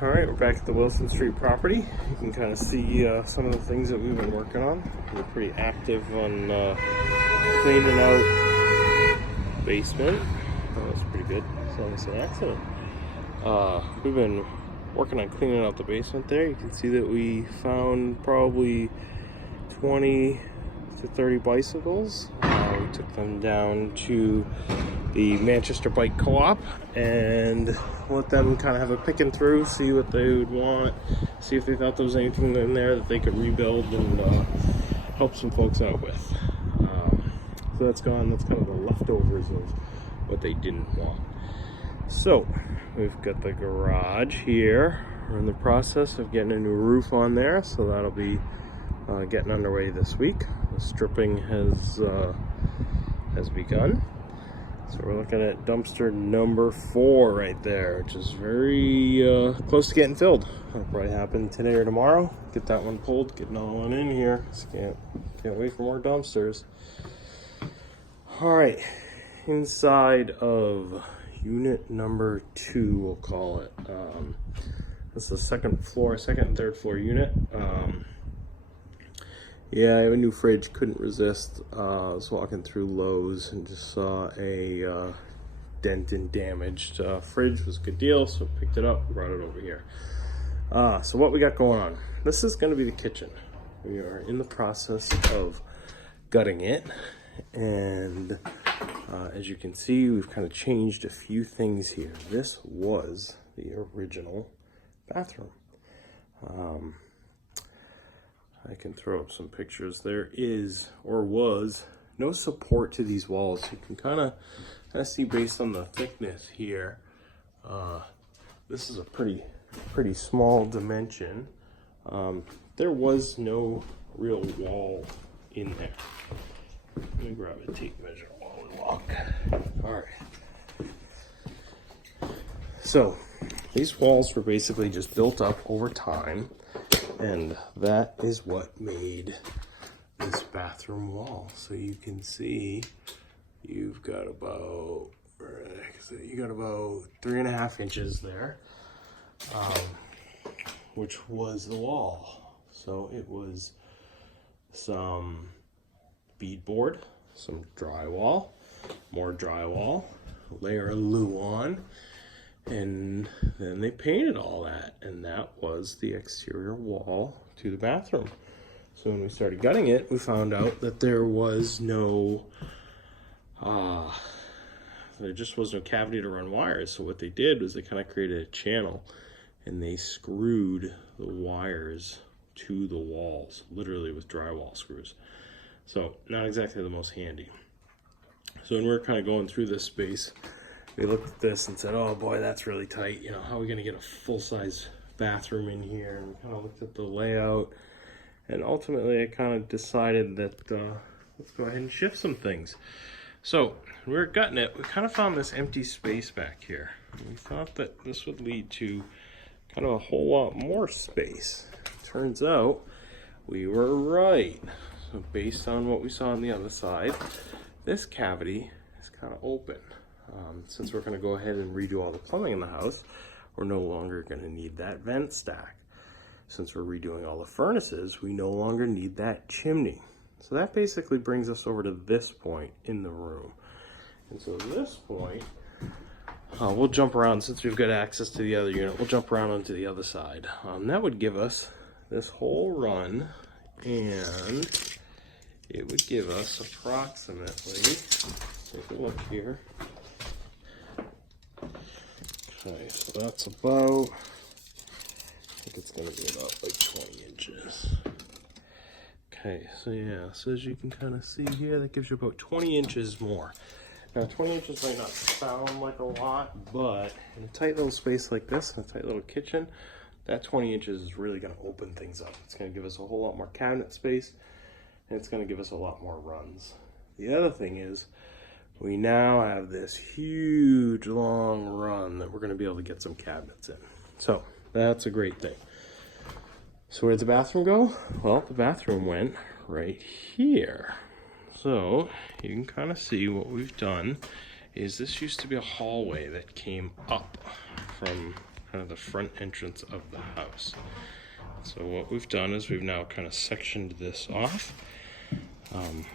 All right, we're back at the Wilson Street property. You can kind of see some of the things that we've been working on. We're pretty active on cleaning out the basement. That was pretty good. It's almost an accident. We've been working on cleaning out the basement there. You can see that we found probably 20 to 30 bicycles. We took them down to the Manchester Bike Co-op and let them kind of have a picking through, see what they would want, see if they thought there was anything in there that they could rebuild and help some folks out with. So that's gone. That's kind of the leftovers of what they didn't want. So we've got the garage here. We're in the process of getting a new roof on there, so that'll be getting underway this week. The stripping has begun. So we're looking at dumpster number 4 right there, which is very close to getting filled. That'll probably happen today or tomorrow. Get that one pulled, get another one in here. Just can't wait for more dumpsters. All right, inside of unit number 2, we'll call it. This is the second and third floor unit. Yeah, I have a new fridge, couldn't resist. I was walking through Lowe's and just saw a dent and damaged fridge. Was a good deal, so picked it up and brought it over here. So what we got going on? This is going to be the kitchen. We are in the process of gutting it, and as you can see, we've kind of changed a few things here. This was the original bathroom. I can throw up some pictures. There is, or was, no support to these walls. You can kind of see based on the thickness here. This is a pretty small dimension. There was no real wall in there. Let me grab a tape measure while we walk. All right. So these walls were basically just built up over time. And that is what made this bathroom wall. So you can see you've got about 3.5 inches there, which was the wall. So it was some beadboard, some drywall, more drywall, a layer of Luan, and then they painted all that, and that was the exterior wall to the bathroom. So when we started gutting it, we found out that there was no, there just was no cavity to run wires. So what they did was they kind of created a channel, and they screwed the wires to the walls, literally with drywall screws. So not exactly the most handy. So when we were kind of going through this space, we looked at this and said, oh boy, that's really tight. You know, how are we gonna get a full-size bathroom in here? And we kind of looked at the layout, and ultimately I kind of decided that let's go ahead and shift some things. So when we were gutting it, we kind of found this empty space back here. We thought that this would lead to kind of a whole lot more space. Turns out we were right. So based on what we saw on the other side, this cavity is kind of open. Since we're going to go ahead and redo all the plumbing in the house, we're no longer going to need that vent stack. Since we're redoing all the furnaces, we no longer need that chimney. So that basically brings us over to this point in the room. And so at this point, we'll jump around. Since we've got access to the other unit, we'll jump around onto the other side. That would give us this whole run, and it would give us approximately, take a look here. Okay, so that's about, I think it's going to be about like 20 inches. Okay, so yeah, so as you can kind of see here, that gives you about 20 inches more. Now 20 inches might not sound like a lot, but in a tight little space like this, in a tight little kitchen, that 20 inches is really going to open things up. It's going to give us a whole lot more cabinet space, and it's going to give us a lot more runs. The other thing is, we now have this huge long run that we're going to be able to get some cabinets in. So that's a great thing. So where did the bathroom go? Well, the bathroom went right here. So you can kind of see what we've done is this used to be a hallway that came up from kind of the front entrance of the house. So what we've done is we've now kind of sectioned this off.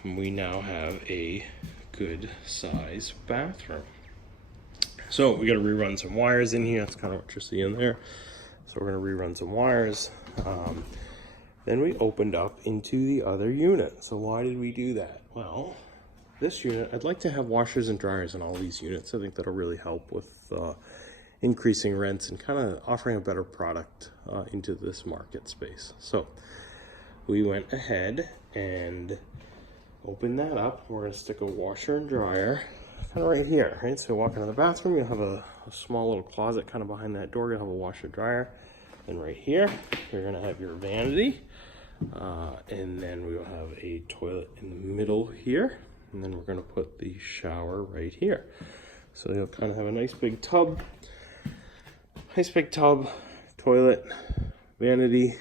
We now have a good size bathroom. So we got to rerun some wires in here. That's kind of what you're seeing there. So we're going to rerun some wires. Then we opened up into the other unit. So why did we do that? Well, this unit, I'd like to have washers and dryers in all these units. I think that'll really help with increasing rents and kind of offering a better product into this market space. So we went ahead and opened that up. We're going to stick a washer and dryer kind of right here, right? So walk into the bathroom, you'll have a small little closet kind of behind that door. You'll have a washer dryer. And right here, you're going to have your vanity. And then we will have a toilet in the middle here. And then we're going to put the shower right here. So you'll kind of have a nice big tub, toilet, vanity,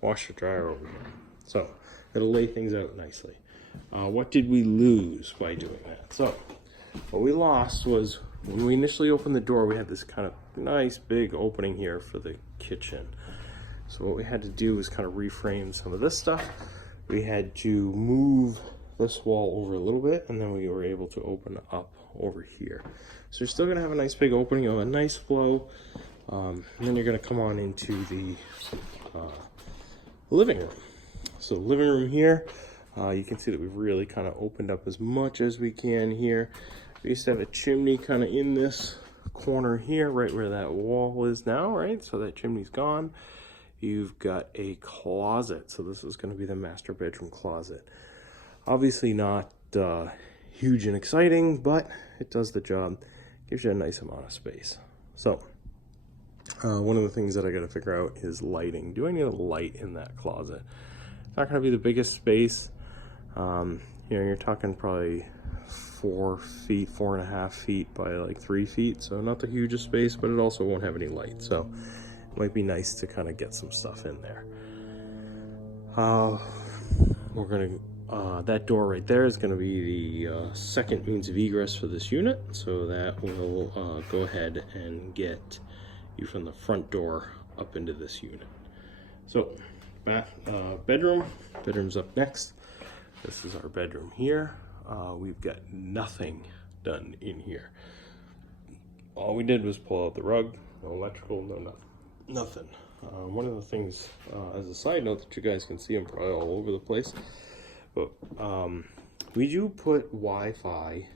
washer dryer over here. So it'll lay things out nicely. What did we lose by doing that? So what we lost was when we initially opened the door, we had this kind of nice big opening here for the kitchen. So what we had to do was kind of reframe some of this stuff. We had to move this wall over a little bit, and then we were able to open up over here. So you're still gonna have a nice big opening, a nice flow, and then you're gonna come on into the living room. So living room here, you can see that we've really kind of opened up as much as we can here. We used to have a chimney kind of in this corner here, right where that wall is now, right? So that chimney's gone. You've got a closet. So this is going to be the master bedroom closet. Obviously not huge and exciting, but it does the job. Gives you a nice amount of space. So one of the things that I got to figure out is lighting. Do I need a light in that closet? It's not going to be the biggest space. You're talking probably 4.5 feet by like 3 feet. So not the hugest space, but it also won't have any light. So it might be nice to kind of get some stuff in there. We're going to, that door right there is going to be the second means of egress for this unit. So that will go ahead and get you from the front door up into this unit. So bedroom's up next. This is our bedroom here. We've got nothing done in here. All we did was pull out the rug, no electrical, no nothing. One of the things, as a side note that you guys can see, I'm probably all over the place, but we do put Wi-Fi,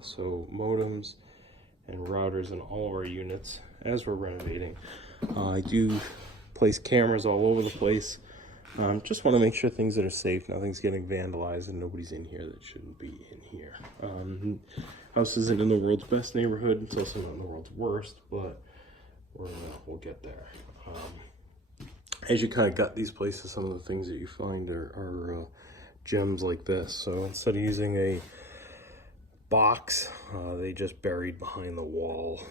so modems and routers in all of our units as we're renovating. I do place cameras all over the place. Just want to make sure things that are safe, nothing's getting vandalized, and nobody's in here that shouldn't be in here. House isn't in the world's best neighborhood. It's also not in the world's worst, but we'll get there. As you kind of gut these places, some of the things that you find are gems like this. So instead of using a box, they just buried behind the wall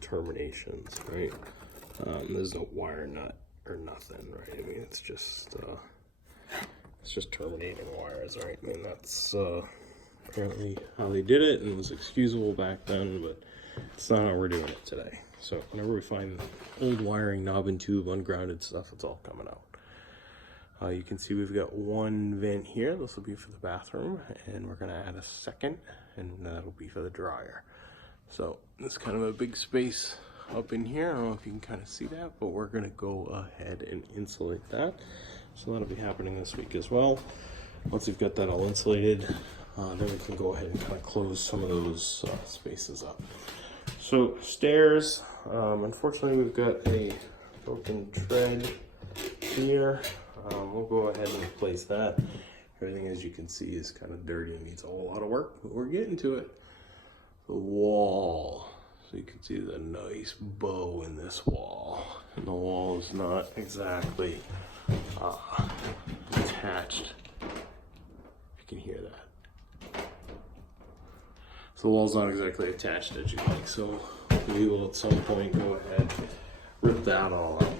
terminations, right? There's no wire nut or nothing, right? I mean, it's just terminating wires, right? I mean, that's apparently how they did it, and it was excusable back then, but it's not how we're doing it today. So whenever we find old wiring, knob and tube, ungrounded stuff, it's all coming out. You can see we've got one vent here. This will be for the bathroom, and we're gonna add a second, and that'll be for the dryer. So it's kind of a big space up in here. I don't know if you can kind of see that, but we're going to go ahead and insulate that. So that'll be happening this week as well. Once we've got that all insulated, then we can go ahead and kind of close some of those spaces up. So stairs, unfortunately we've got a broken tread here. We'll go ahead and replace that. Everything, as you can see, is kind of dirty and needs a whole lot of work, but we're getting to it. The wall. So you can see the nice bow in this wall, and the wall is not exactly attached. You can hear that. So the wall's not exactly attached, as you like. So we will at some point go ahead, rip that all out.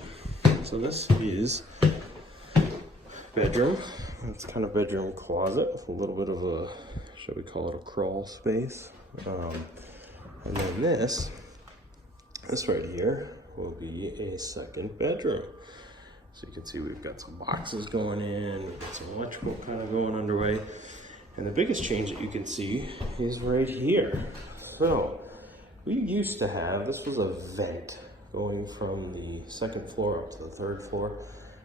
So this is bedroom. It's kind of bedroom closet with a little bit of a, shall we call it a crawl space. And then this This right here will be a second bedroom. So you can see we've got some boxes going in, we've got some electrical kind of going underway. And the biggest change that you can see is right here. So we used to have, this was a vent going from the second floor up to the third floor.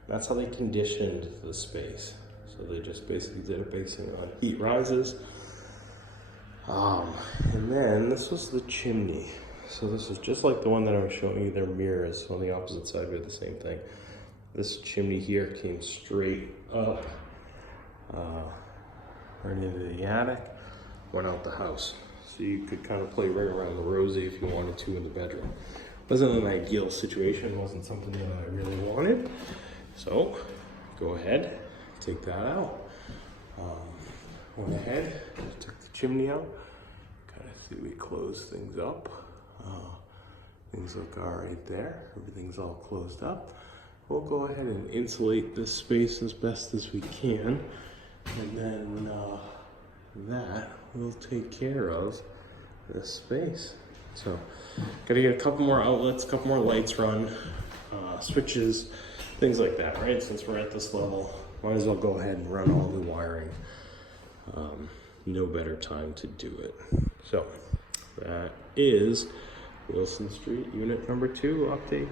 That's how they conditioned the space. So they just basically did it based on heat rises. And then this was the chimney. So this is just like the one that I was showing you, their mirrors. On the opposite side, we had the same thing. This chimney here came straight up, right into the attic, went out the house. So you could kind of play right around the rosy if you wanted to in the bedroom. Wasn't an ideal situation, wasn't something that I really wanted. So go ahead, take that out. Went ahead, took the chimney out. Kind of see we close things up. Things look all right there. Everything's all closed up. We'll go ahead and insulate this space as best as we can. And then that will take care of this space. So, gotta get a couple more outlets, a couple more lights run, switches, things like that, right? Since we're at this level, might as well go ahead and run all the wiring. No better time to do it. So, that is Wilson Street, unit number 2 update.